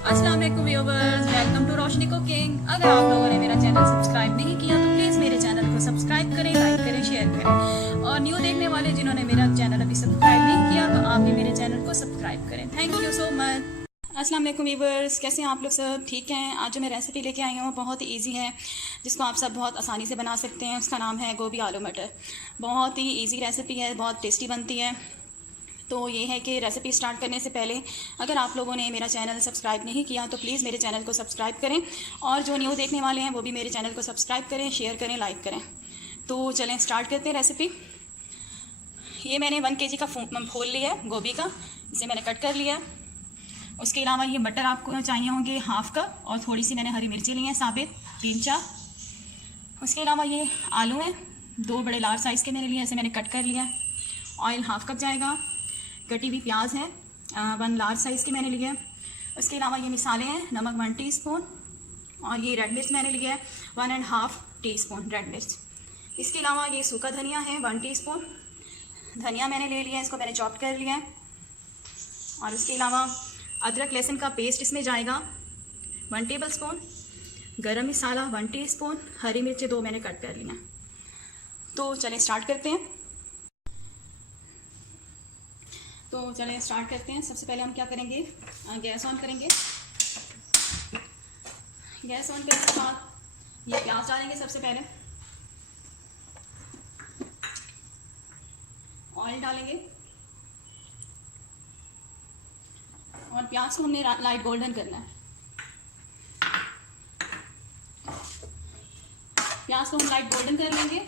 अस्सलाम वालेकुम viewers, welcome to Roshni cooking. अगर आप लोगों ने मेरा चैनल सब्सक्राइब नहीं किया तो प्लीज़ मेरे चैनल को सब्सक्राइब करें, लाइक करें, शेयर करें। और न्यू देखने वाले जिन्होंने मेरा चैनल अभी सब्सक्राइब नहीं किया तो आप भी मेरे चैनल को सब्सक्राइब करें। Thank you so much. अस्सलाम वालेकुम व्यूअर्स, कैसे हैं आप लोग? सब ठीक हैं? आज जो मैं रेसिपी लेके आई हूँ बहुत ही ईजी है, जिसको आप सब बहुत आसानी से बना सकते हैं। उसका नाम है गोभी आलू मटर। बहुत ही ईजी रेसिपी है, बहुत टेस्टी बनती है। तो ये है कि रेसिपी स्टार्ट करने से पहले अगर आप लोगों ने मेरा चैनल सब्सक्राइब नहीं किया तो प्लीज़ मेरे चैनल को सब्सक्राइब करें, और जो न्यू देखने वाले हैं वो भी मेरे चैनल को सब्सक्राइब करें, शेयर करें, लाइक करें। तो चलें स्टार्ट करते हैं रेसिपी। ये मैंने 1 kg का फूल लिया है गोभी का, इसे मैंने कट कर लिया। उसके अलावा ये मटर आपको चाहिए होंगे हाफ़ कप, और थोड़ी सी मैंने हरी मिर्ची ली हैं साबित 3-4। उसके अलावा ये आलू हैं, 2 बड़े लार्ज साइज़ के मैंने लिए, इसे मैंने कट कर लिया। ऑयल हाफ़ कप जाएगा। कटी हुई प्याज है 1 लार्ज साइज़ की मैंने लिया है। उसके अलावा ये मिसाले हैं, नमक 1 टीस्पून, और ये रेड मिर्च मैंने लिया है 1.5 टीस्पून रेड मिर्च। इसके अलावा ये सूखा धनिया है 1 टीस्पून धनिया मैंने ले लिया है, इसको मैंने चॉप कर लिया है। और उसके अलावा अदरक लहसुन का पेस्ट इसमें जाएगा 1 टेबलस्पून, गरम मसाला 1 टीस्पून, हरी मिर्चें 2 मैंने कट कर लिया। तो चलें स्टार्ट करते हैं। तो चलें स्टार्ट करते हैं। सबसे पहले हम क्या करेंगे, गैस ऑन करेंगे। गैस ऑन करने के बाद ये प्याज डालेंगे सबसे पहले, ऑयल डालेंगे, और प्याज को हमने लाइट गोल्डन करना है। प्याज को हम लाइट गोल्डन कर लेंगे।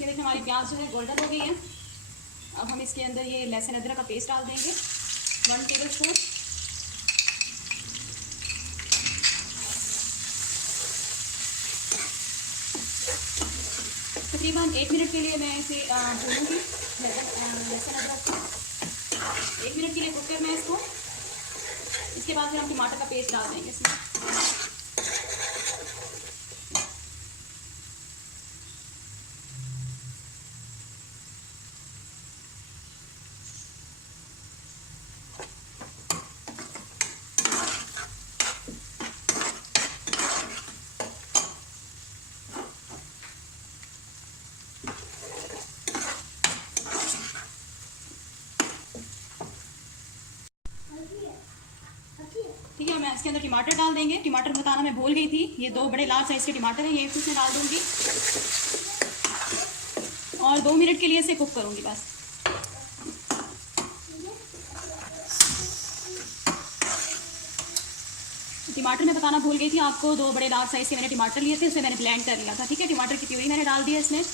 ये देखिए हमारी प्याज जो है गोल्डन हो गई है। अब हम इसके अंदर ये लहसुन अदरक का पेस्ट डाल देंगे 1 टेबलस्पून। तकरीबन 1 मिनट के लिए मैं इसे भूनूंगी, लहसुन अदरक को 1 मिनट के लिए कुक करना है इसको। इसके बाद फिर हम टमाटर का पेस्ट डाल देंगे इसमें। ठीक है, मैं इसके अंदर टमाटर डाल देंगे। टमाटर बताना मैं भूल गई थी, ये 2 बड़े लार्ज साइज़ के टमाटर हैं, ये इसमें डाल दूंगी और 2 मिनट के लिए इसे कुक करूंगी बस। टमाटर मैं बताना भूल गई थी आपको, 2 बड़े लार्ज साइज़ के मैंने टमाटर लिए थे, उसे मैंने ब्लेंड कर लिया था। ठीक है, टमाटर की प्यूरी मैंने डाल दी है इसमें,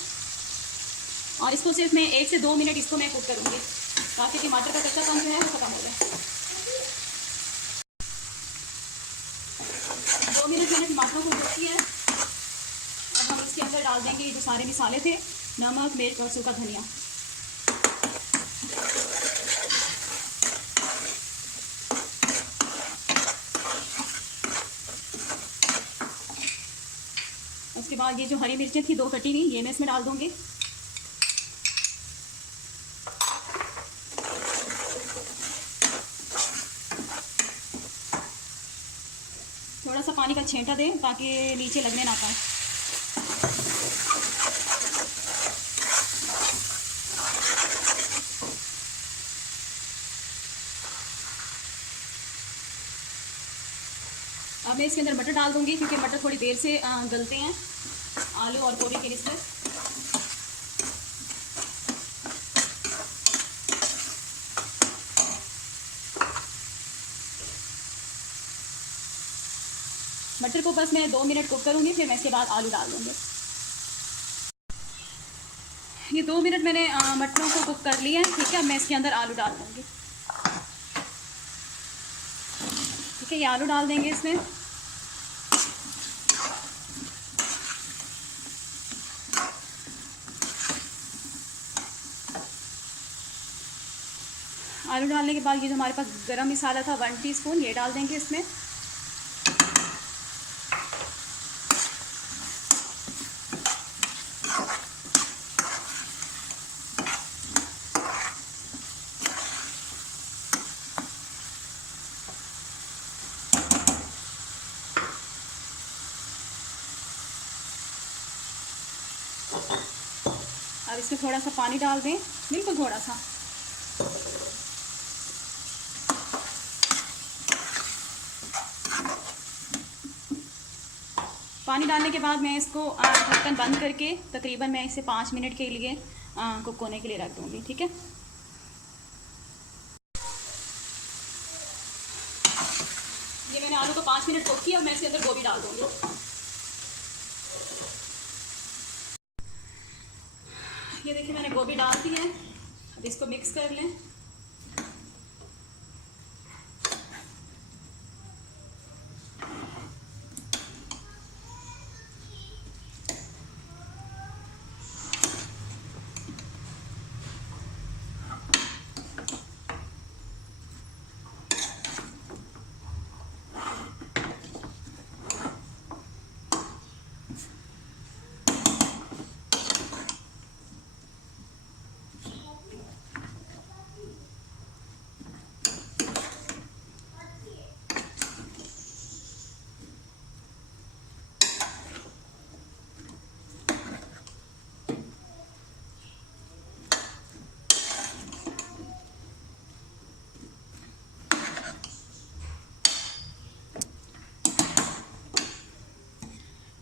और इसको सिर्फ मैं 1 से 2 मिनट इसको मैं कुक करूँगी ताकि टमाटर का कच्चापन जो है वो खत्म हो जाए। 2 मिनट मैंने टमाटरों को कुक किया है। अब हम इसके अंदर डाल देंगे जो सारे मसाले थे, नमक, मिर्च और सूखा धनिया। उसके बाद ये जो हरी मिर्चें थी 2 कटी हुई, ये मैं इसमें डाल दूंगी। थोड़ा सा पानी का छींटा दें ताकि नीचे लगने ना पाए। अब मैं इसके अंदर मटर डाल दूंगी क्योंकि मटर थोड़ी देर से गलते हैं आलू और गोभी के लिए। मटर को बस मैं 2 मिनट कुक करूंगी, फिर मैं इसके बाद आलू डाल दूंगी। ये 2 मिनट मैंने मटरों को कुक कर लिया है। ठीक है, अब मैं इसके अंदर आलू डाल दूंगी। ठीक है, ये आलू डाल देंगे इसमें। आलू डालने के बाद ये जो हमारे पास गरम मसाला था 1 टीस्पून, ये डाल देंगे इसमें। अब इसमें थोड़ा सा पानी डाल दें, बिल्कुल थोड़ा सा। पानी डालने के बाद मैं इसको ढक्कन बंद करके तकरीबन मैं इसे 5 मिनट के लिए कुक होने के लिए रख दूँगी। ठीक है, ये मैंने आलू को 5 मिनट कुक किया और मैं इसके अंदर गोभी डाल दूँगी। ये देखिए मैंने गोभी डाल दी है। अब इसको मिक्स कर लें।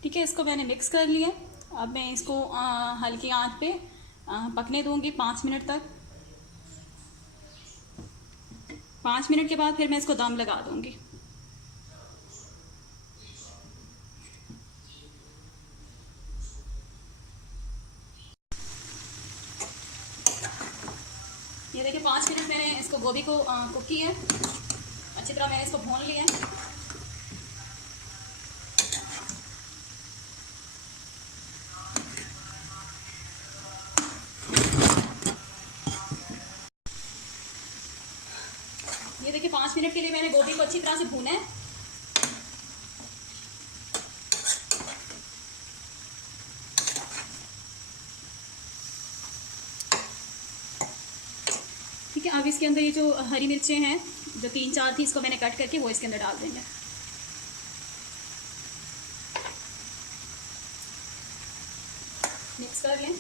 ठीक है, इसको मैंने मिक्स कर लिया। अब मैं इसको हल्की आंच पे पकने दूंगी 5 मिनट तक। 5 मिनट के बाद फिर मैं इसको दम लगा दूंगी। ये देखिए 5 मिनट मैंने इसको गोभी को कुक किया है। अच्छी तरह मैंने इसको भून लिया है। ये देखिए 5 मिनट के लिए मैंने गोभी को अच्छी तरह से भूना है। ठीक है, अब इसके अंदर ये जो हरी मिर्चें हैं, जो 3-4 थी, इसको मैंने कट करके वो इसके अंदर डाल देंगे। मिक्स कर लें।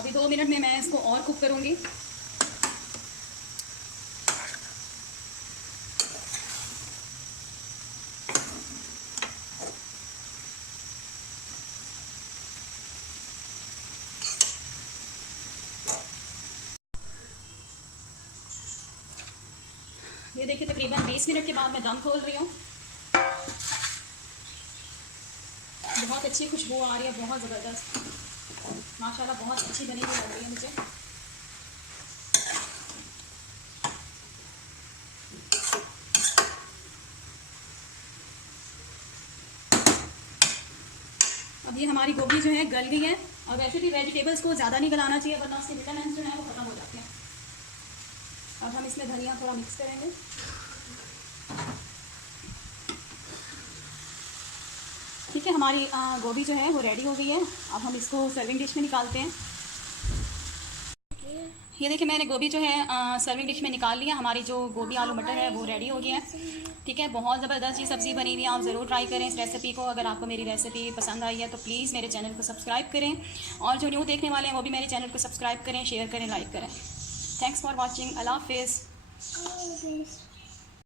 अभी 2 मिनट में मैं इसको और कुक करूंगी। ये देखिए तकरीबन 20 मिनट के बाद मैं दम खोल रही हूँ। बहुत अच्छी खुशबू आ रही है, बहुत ज़बरदस्त, माशाल्लाह बहुत अच्छी बनी हुई लग रही है मुझे। अब ये हमारी गोभी जो है गल गई है। और वैसे भी वेजिटेबल्स को ज़्यादा नहीं गलाना चाहिए, वरना उसके विटामिन जो है वो ख़त्म हो जाते हैं। अब हम इसमें धनिया थोड़ा मिक्स करेंगे। ठीक है, हमारी गोभी जो है वो रेडी हो गई है। अब हम इसको सर्विंग डिश में निकालते हैं। ये देखिए मैंने गोभी जो है सर्विंग डिश में निकाल लिया। हमारी जो गोभी आलू मटर है वो रेडी हो गया है। ठीक है, बहुत ज़बरदस्त ये सब्ज़ी बनी हुई है। आप ज़रूर ट्राई करें इस रेसिपी को। अगर आपको मेरी रेसिपी पसंद आई है तो प्लीज़ मेरे चैनल को सब्सक्राइब करें, और जो न्यू देखने वाले हैं वो भी मेरे चैनल को सब्सक्राइब करें, शेयर करें, लाइक करें। Thanks for watching. अल्लाह हाफिज़।